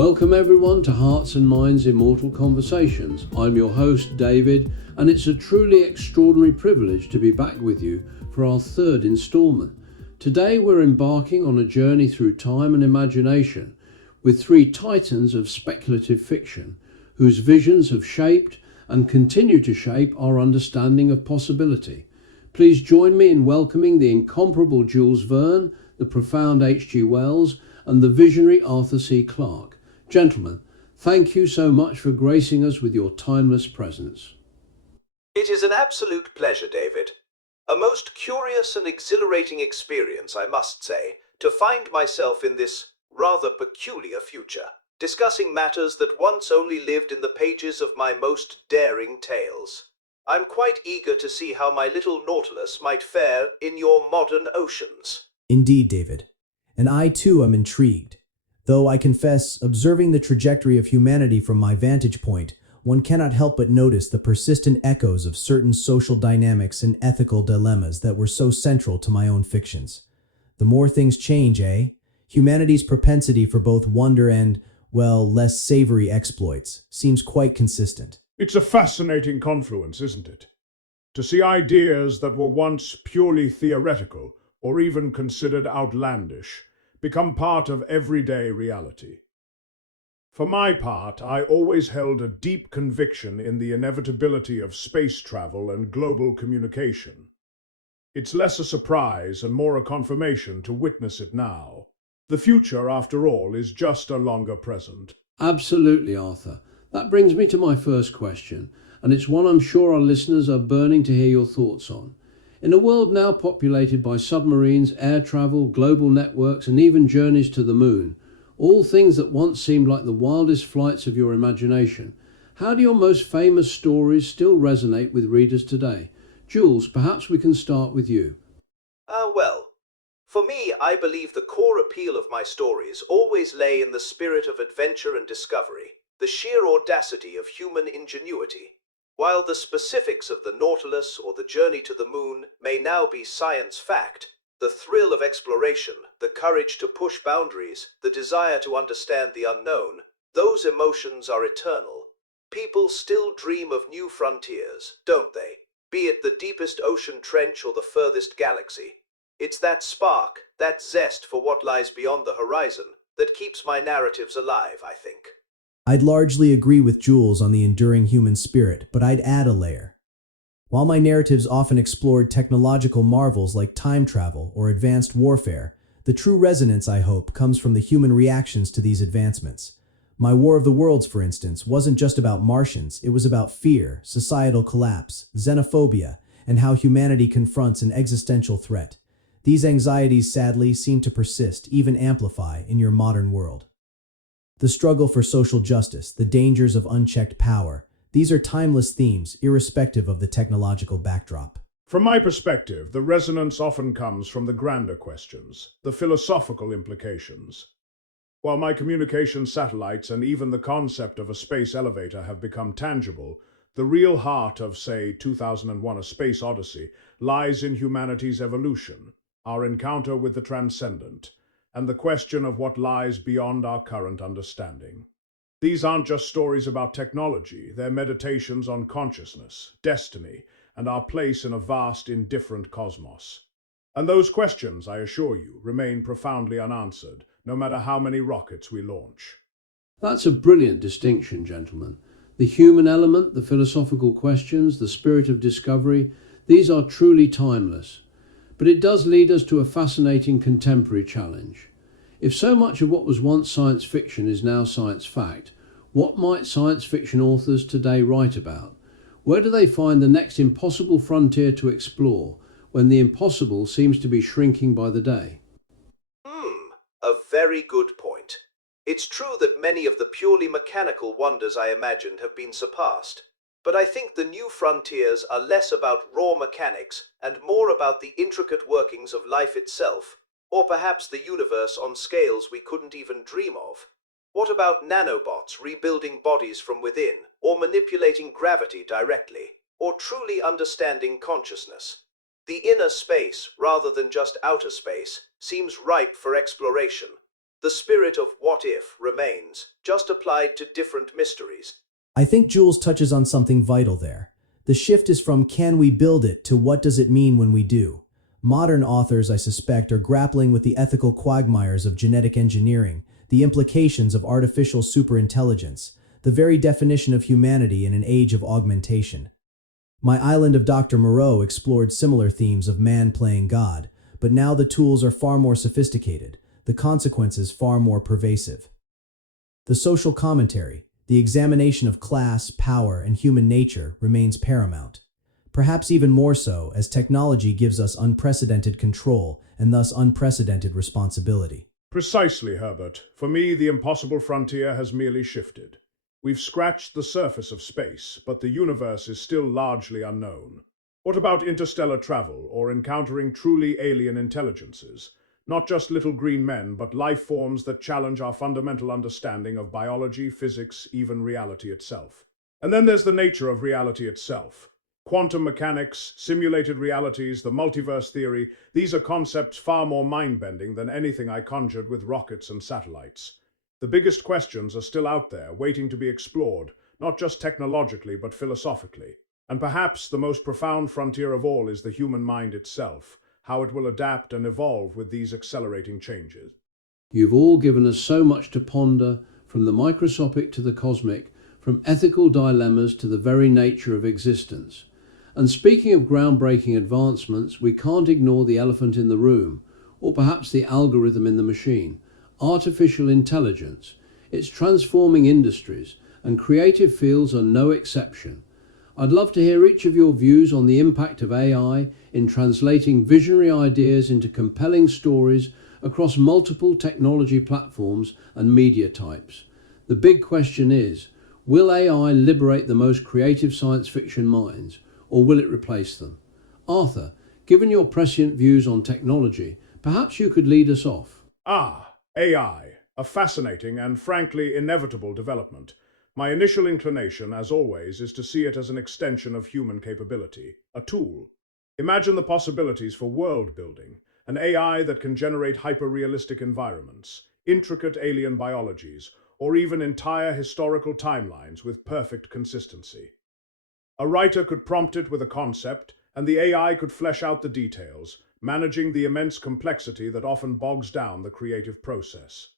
Welcome everyone to Hearts and Minds Immortal Conversations. I'm your host David, and it's a truly extraordinary privilege to be back with you for our third instalment. Today we're embarking on a journey through time and imagination with three titans of speculative fiction whose visions have shaped and continue to shape our understanding of possibility. Please join me in welcoming the incomparable Jules Verne, the profound H.G. Wells, and the visionary Arthur C. Clarke. Gentlemen, thank you so much for gracing us with your timeless presence. It is an absolute pleasure, David. A most curious and exhilarating experience, I must say, to find myself in this rather peculiar future, discussing matters that once only lived in the pages of my most daring tales. I'm quite eager to see how my little Nautilus might fare in your modern oceans. Indeed, David. And I too am intrigued. Though I confess, observing the trajectory of humanity from my vantage point, one cannot help but notice the persistent echoes of certain social dynamics and ethical dilemmas that were so central to my own fictions. The more things change, humanity's propensity for both wonder and, well, less savory exploits seems quite consistent. It's a fascinating confluence, isn't it? To see ideas that were once purely theoretical, or even considered outlandish, become part of everyday reality. For my part, I always held a deep conviction in the inevitability of space travel and global communication. It's less a surprise and more a confirmation to witness it now. The future, after all, is just a longer present. Absolutely, Arthur. That brings me to my first question, and it's one I'm sure our listeners are burning to hear your thoughts on. In a world now populated by submarines, air travel, global networks, and even journeys to the moon, all things that once seemed like the wildest flights of your imagination, how do your most famous stories still resonate with readers today? Jules, perhaps we can start with you. For me, I believe the core appeal of my stories always lay in the spirit of adventure and discovery, the sheer audacity of human ingenuity. While the specifics of the Nautilus or the journey to the moon may now be science fact, the thrill of exploration, the courage to push boundaries, the desire to understand the unknown, those emotions are eternal. People still dream of new frontiers, don't they? Be it the deepest ocean trench or the furthest galaxy. It's that spark, that zest for what lies beyond the horizon, that keeps my narratives alive, I think. I'd largely agree with Jules on the enduring human spirit, but I'd add a layer. While my narratives often explored technological marvels like time travel or advanced warfare, the true resonance, I hope, comes from the human reactions to these advancements. My War of the Worlds, for instance, wasn't just about Martians, it was about fear, societal collapse, xenophobia, and how humanity confronts an existential threat. These anxieties, sadly, seem to persist, even amplify, in your modern world. The struggle for social justice, the dangers of unchecked power, these are timeless themes, irrespective of the technological backdrop. From my perspective, the resonance often comes from the grander questions, the philosophical implications. While my communication satellites and even the concept of a space elevator have become tangible, the real heart of, say, 2001: A Space Odyssey lies in humanity's evolution, our encounter with the transcendent, and the question of what lies beyond our current understanding. These aren't just stories about technology, they're meditations on consciousness, destiny, and our place in a vast, indifferent cosmos. And those questions, I assure you, remain profoundly unanswered, no matter how many rockets we launch. That's a brilliant distinction, gentlemen. The human element, the philosophical questions, the spirit of discovery, these are truly timeless. But it does lead us to a fascinating contemporary challenge. If so much of what was once science fiction is now science fact, what might science fiction authors today write about? Where do they find the next impossible frontier to explore when the impossible seems to be shrinking by the day? A very good point. It's true that many of the purely mechanical wonders I imagined have been surpassed. But I think the new frontiers are less about raw mechanics and more about the intricate workings of life itself, or perhaps the universe on scales we couldn't even dream of. What about nanobots rebuilding bodies from within, or manipulating gravity directly, or truly understanding consciousness? The inner space, rather than just outer space, seems ripe for exploration. The spirit of what if remains, just applied to different mysteries. I think Jules touches on something vital there. The shift is from can we build it to what does it mean when we do. Modern authors, I suspect, are grappling with the ethical quagmires of genetic engineering, the implications of artificial superintelligence, the very definition of humanity in an age of augmentation. My Island of Dr. Moreau explored similar themes of man playing God, but now the tools are far more sophisticated, the consequences far more pervasive. The social commentary, the examination of class, power, and human nature remains paramount. Perhaps even more so as technology gives us unprecedented control and thus unprecedented responsibility. Precisely, Herbert. For me, the impossible frontier has merely shifted. We've scratched the surface of space, but the universe is still largely unknown. What about interstellar travel or encountering truly alien intelligences? Not just little green men, but life forms that challenge our fundamental understanding of biology, physics, even reality itself. And then there's the nature of reality itself. Quantum mechanics, simulated realities, the multiverse theory, these are concepts far more mind-bending than anything I conjured with rockets and satellites. The biggest questions are still out there, waiting to be explored, not just technologically, but philosophically. And perhaps the most profound frontier of all is the human mind itself, how it will adapt and evolve with these accelerating changes. You've all given us so much to ponder, from the microscopic to the cosmic, from ethical dilemmas to the very nature of existence. And speaking of groundbreaking advancements, we can't ignore the elephant in the room, or perhaps the algorithm in the machine. Artificial intelligence. It's transforming industries, and creative fields are no exception. I'd love to hear each of your views on the impact of AI in translating visionary ideas into compelling stories across multiple technology platforms and media types. The big question is, will AI liberate the most creative science fiction minds, or will it replace them? Arthur, given your prescient views on technology, perhaps you could lead us off. AI, a fascinating and frankly inevitable development. My initial inclination, as always, is to see it as an extension of human capability, a tool. Imagine the possibilities for world building, an AI that can generate hyper-realistic environments, intricate alien biologies, or even entire historical timelines with perfect consistency. A writer could prompt it with a concept, and the AI could flesh out the details, managing the immense complexity that often bogs down the creative process.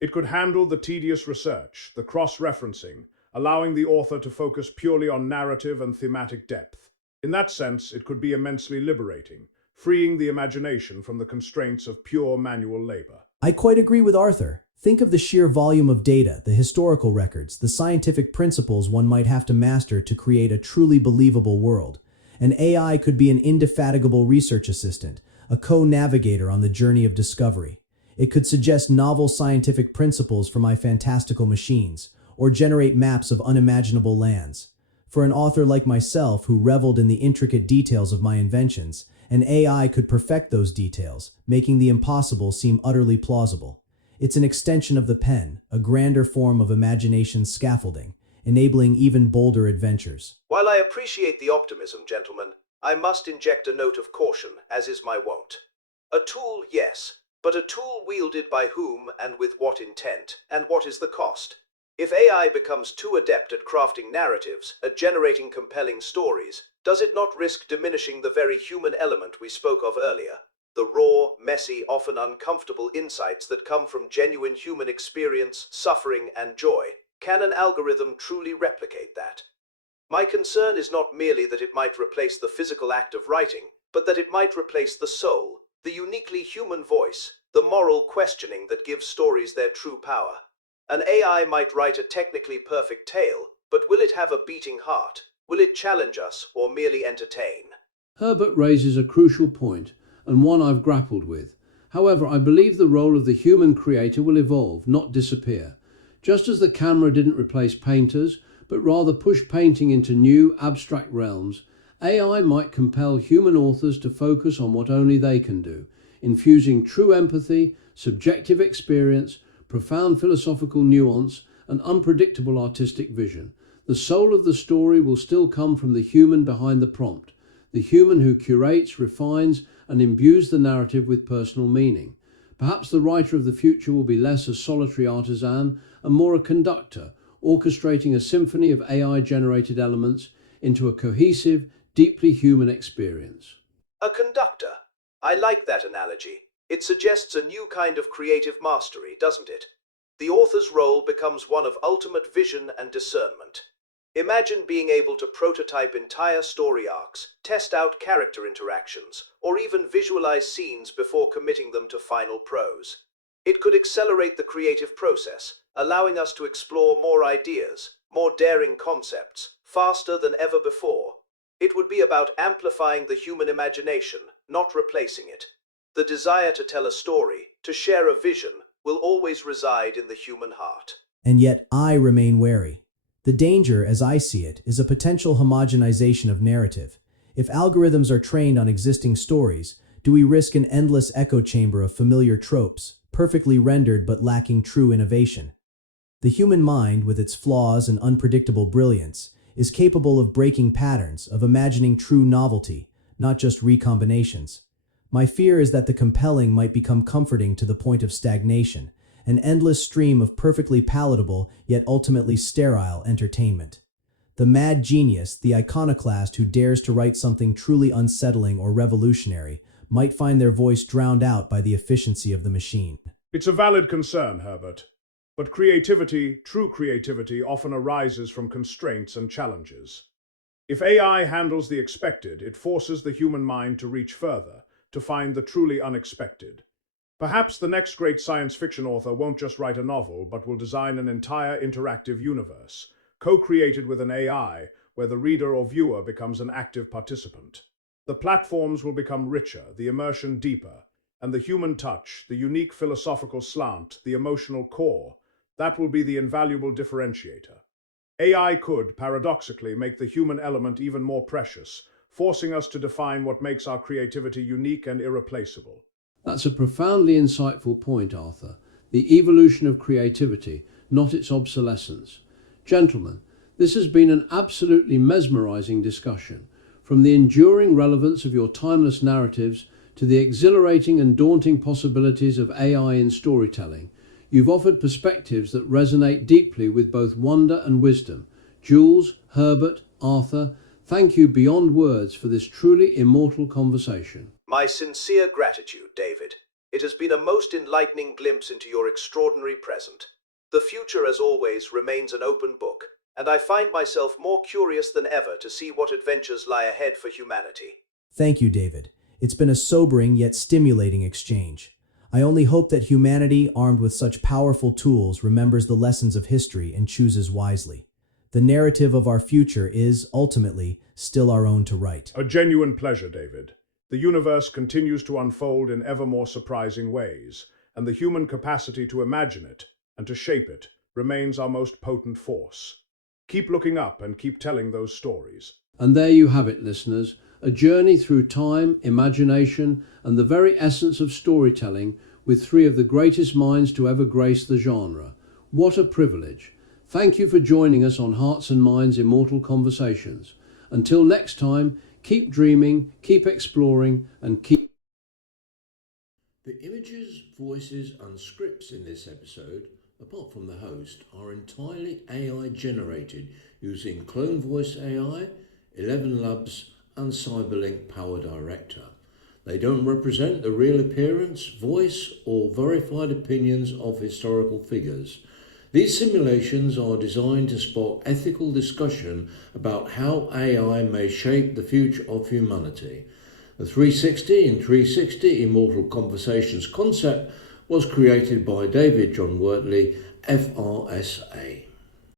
It could handle the tedious research, the cross-referencing, allowing the author to focus purely on narrative and thematic depth. In that sense, it could be immensely liberating, freeing the imagination from the constraints of pure manual labor. I quite agree with Arthur. Think of the sheer volume of data, the historical records, the scientific principles one might have to master to create a truly believable world. An AI could be an indefatigable research assistant, a co-navigator on the journey of discovery. It could suggest novel scientific principles for my fantastical machines, or generate maps of unimaginable lands. For an author like myself who reveled in the intricate details of my inventions, an AI could perfect those details, making the impossible seem utterly plausible. It's an extension of the pen, a grander form of imagination's scaffolding, enabling even bolder adventures. While I appreciate the optimism, gentlemen, I must inject a note of caution, as is my wont. A tool, yes, but a tool wielded by whom and with what intent, and what is the cost? If AI becomes too adept at crafting narratives, at generating compelling stories, does it not risk diminishing the very human element we spoke of earlier? The raw, messy, often uncomfortable insights that come from genuine human experience, suffering, and joy. Can an algorithm truly replicate that? My concern is not merely that it might replace the physical act of writing, but that it might replace the soul, the uniquely human voice, the moral questioning that gives stories their true power. An AI might write a technically perfect tale, but will it have a beating heart? Will it challenge us or merely entertain? Herbert raises a crucial point, and one I've grappled with. However, I believe the role of the human creator will evolve, not disappear. Just as the camera didn't replace painters, but rather push painting into new, abstract realms, AI might compel human authors to focus on what only they can do, infusing true empathy, subjective experience, profound philosophical nuance, and unpredictable artistic vision. The soul of the story will still come from the human behind the prompt, the human who curates, refines, and imbues the narrative with personal meaning. Perhaps the writer of the future will be less a solitary artisan and more a conductor, orchestrating a symphony of AI-generated elements into a cohesive, deeply human experience. A conductor. I like that analogy. It suggests a new kind of creative mastery, doesn't it? The author's role becomes one of ultimate vision and discernment. Imagine being able to prototype entire story arcs, test out character interactions, or even visualize scenes before committing them to final prose. It could accelerate the creative process, allowing us to explore more ideas, more daring concepts, faster than ever before. It would be about amplifying the human imagination, not replacing it. The desire to tell a story, to share a vision, will always reside in the human heart. And yet I remain wary. The danger, as I see it, is a potential homogenization of narrative. If algorithms are trained on existing stories, do we risk an endless echo chamber of familiar tropes, perfectly rendered but lacking true innovation? The human mind, with its flaws and unpredictable brilliance, is capable of breaking patterns, of imagining true novelty, not just recombinations. My fear is that the compelling might become comforting to the point of stagnation, an endless stream of perfectly palatable yet ultimately sterile entertainment. The mad genius, the iconoclast who dares to write something truly unsettling or revolutionary, might find their voice drowned out by the efficiency of the machine. It's a valid concern, Herbert. But creativity, true creativity, often arises from constraints and challenges. If AI handles the expected, it forces the human mind to reach further, to find the truly unexpected. Perhaps the next great science fiction author won't just write a novel, but will design an entire interactive universe, co-created with an AI, where the reader or viewer becomes an active participant. The platforms will become richer, the immersion deeper, and the human touch, the unique philosophical slant, the emotional core, that will be the invaluable differentiator. AI could, paradoxically, make the human element even more precious, forcing us to define what makes our creativity unique and irreplaceable. That's a profoundly insightful point, Arthur. The evolution of creativity, not its obsolescence. Gentlemen, this has been an absolutely mesmerizing discussion. From the enduring relevance of your timeless narratives to the exhilarating and daunting possibilities of AI in storytelling, you've offered perspectives that resonate deeply with both wonder and wisdom. Jules, Herbert, Arthur, thank you beyond words for this truly immortal conversation. My sincere gratitude, David. It has been a most enlightening glimpse into your extraordinary present. The future, as always, remains an open book, and I find myself more curious than ever to see what adventures lie ahead for humanity. Thank you, David. It's been a sobering yet stimulating exchange. I only hope that humanity, armed with such powerful tools, remembers the lessons of history and chooses wisely. The narrative of our future is, ultimately, still our own to write. A genuine pleasure, David. The universe continues to unfold in ever more surprising ways, and the human capacity to imagine it and to shape it remains our most potent force. Keep looking up and keep telling those stories. And there you have it, listeners, a journey through time, imagination, and the very essence of storytelling with three of the greatest minds to ever grace the genre. What a privilege. Thank you for joining us on Hearts and Minds Immortal Conversations. Until next time, keep dreaming, keep exploring, and keep... The images, voices, and scripts in this episode, apart from the host, are entirely AI generated using Clone Voice AI, 11 Labs, and Cyberlink Power Director. They don't represent the real appearance, voice, or verified opinions of historical figures. These simulations are designed to spark ethical discussion about how AI may shape the future of humanity. The 360 in 360 Immortal Conversations concept was created by David John Wortley, FRSA.